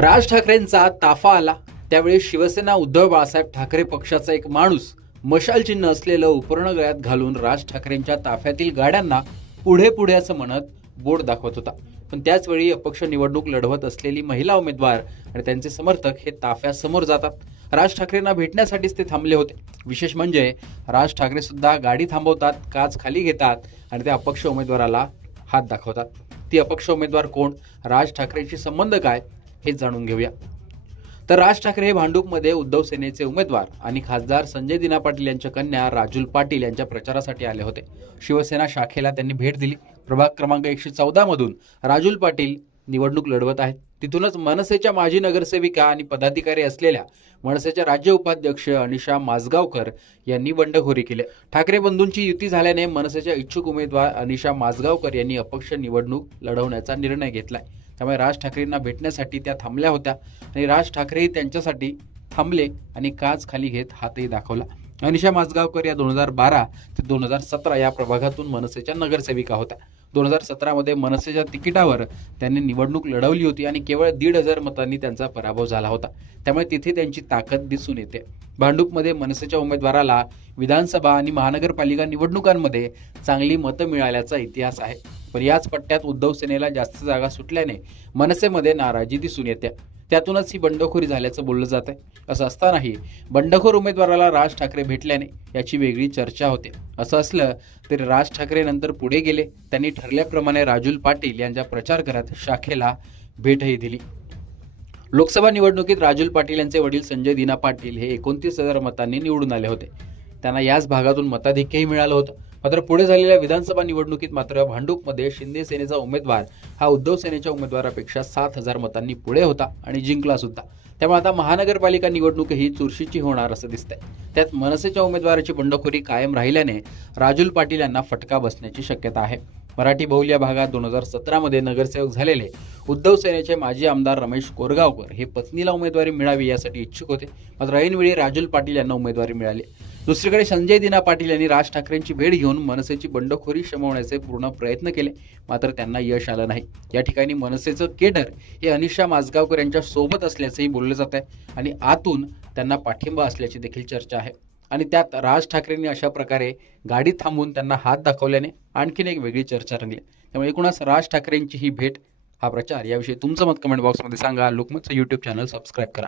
राज ठाकरेंचा ताफा आला. त्यावेळी शिवसेना उद्धव बाळासाहेब ठाकरे पक्षाचा एक माणूस मशाल चिन्ह असलेलं उपर्ण गळ्यात घालून राज ठाकरेंच्या ताफ्यातील गाड्यांना पुढे पुढे असं म्हणत बोट दाखवत होता. पण त्याचवेळी अपक्ष निवडणूक लढवत असलेली महिला उमेदवार आणि त्यांचे समर्थक हे ताफ्यासमोर जातात. राज ठाकरेंना भेटण्यासाठीच ते थांबले होते. विशेष म्हणजे राज ठाकरे सुद्धा गाडी थांबवतात काच खाली घेतात आणि त्या अपक्ष उमेदवाराला हात दाखवतात. ती अपक्ष उमेदवार कोण? राज ठाकरेंशी संबंध काय? हे जाणून घेऊया. तर राज ठाकरे हे भांडूपमध्ये उद्धव सेनेचे उमेदवार आणि खासदार संजय दिना पाटील यांच्या कन्या राजुल पाटील यांच्या प्रचारासाठी आले होते. शिवसेना शाखेला त्यांनी भेट दिली. प्रभाग क्रमांक एकशे चौदा मधून राजुल पाटील निवडणूक लढवत आहेत. तिथूनच मनसेच्या माजी नगरसेविका आणि पदाधिकारी असलेल्या मनसेच्या राज्य उपाध्यक्ष अनिशा माजगावकर यांनी बंडखोरी केली. ठाकरे बंधूंची युती झाल्याने मनसेच्या इच्छुक उमेदवार अनिशा माजगावकर यांनी अपक्ष निवडणूक लढवण्याचा निर्णय घेतलाय. त्यामुळे राज ठाकरेंना भेटण्यासाठी त्या थांबल्या होत्या आणि राज ठाकरेही त्यांच्यासाठी थांबले आणि काच खाली घेत हातही दाखवला. अनिशा माजगावकर या दोन हजार बारा ते दोन हजार सतरा या प्रभागातून मनसेच्या नगरसेविका होत्या. दोन हजार सतरामध्ये मनसेच्या तिकिटावर त्यांनी निवडणूक लढवली होती आणि केवळ दीड हजार मतांनी त्यांचा पराभव झाला होता. त्यामुळे तिथे त्यांची ताकद दिसून येते. भांडूपमध्ये मनसेच्या उमेदवाराला विधानसभा आणि महानगरपालिका निवडणुकांमध्ये चांगली मतं मिळाल्याचा इतिहास आहे. पण याच पट्ट्यात उद्धव सेनेला जास्त जागा सुटल्याने मनसेमध्ये नाराजी दिसून येते. त्यातूनच ही बंडखोरी झाल्याचं बोललं जात आहे. असं असतानाही बंडखोर उमेदवाराला राज ठाकरे भेटल्याने याची वेगळी चर्चा होते. असं असलं तरी राज ठाकरे नंतर पुढे गेले. त्यांनी ठरल्याप्रमाणे राजूल पाटील यांच्या प्रचार करत शाखेला भेटही दिली. लोकसभा निवडणुकीत राजूल पाटील यांचे वडील संजय दिना पाटील हे एकोणतीस हजार मतांनी निवडून आले होते. त्यांना याच भागातून मताधिक्यही मिळालं होतं. मात्र पुढे झालेल्या विधानसभा निवडणुकीत मात्र भांडूपमध्ये शिंदे सेनेचा उमेदवार हा उद्धव सेनेच्या उमेदवारापेक्षा सात हजार मतांनी पुढे होता आणि जिंकला सुद्धा. त्यामुळे आता महानगरपालिका निवडणूकही चुरशीची होणार असं दिसतंय. त्यात मनसेच्या उमेदवाराची बंडखोरी कायम राहिल्याने राजुल पाटील यांना फटका बसण्याची शक्यता आहे. मराठी बहुल या भागात दोन हजार सतरामध्ये नगरसेवक झालेले उद्धव सेनेचे माजी आमदार रमेश कोरगावकर हे पत्नीला उमेदवारी मिळावी यासाठी इच्छुक होते. मात्र ऐनवेळी राजुल पाटील यांना उमेदवारी मिळाली. दुसरीकडे संजय दिना पाटील यांनी राज ठाकरेंची भेट घेऊन मनसेची बंडखोरी शमवण्याचे पूर्ण प्रयत्न केले मात्र त्यांना यश आलं नाही. या ठिकाणी मनसेचं केडर हे अनिशा माजगावकर यांच्या सोबत असल्याचंही बोललं जात आहे आणि आतून त्यांना पाठिंबा असल्याची देखील चर्चा आहे. आणि त्यात राज ठाकरेंनी अशा प्रकारे गाडी थांबवून त्यांना हात दाखवल्याने आणखीन एक वेगळी चर्चा रंगली. त्यामुळे एकूणच राज ठाकरेंची ही भेट हा प्रचार. याविषयी तुमचं मत कमेंट बॉक्समध्ये सांगा. लोकमतचं यूट्यूब चॅनल सबस्क्राईब करा.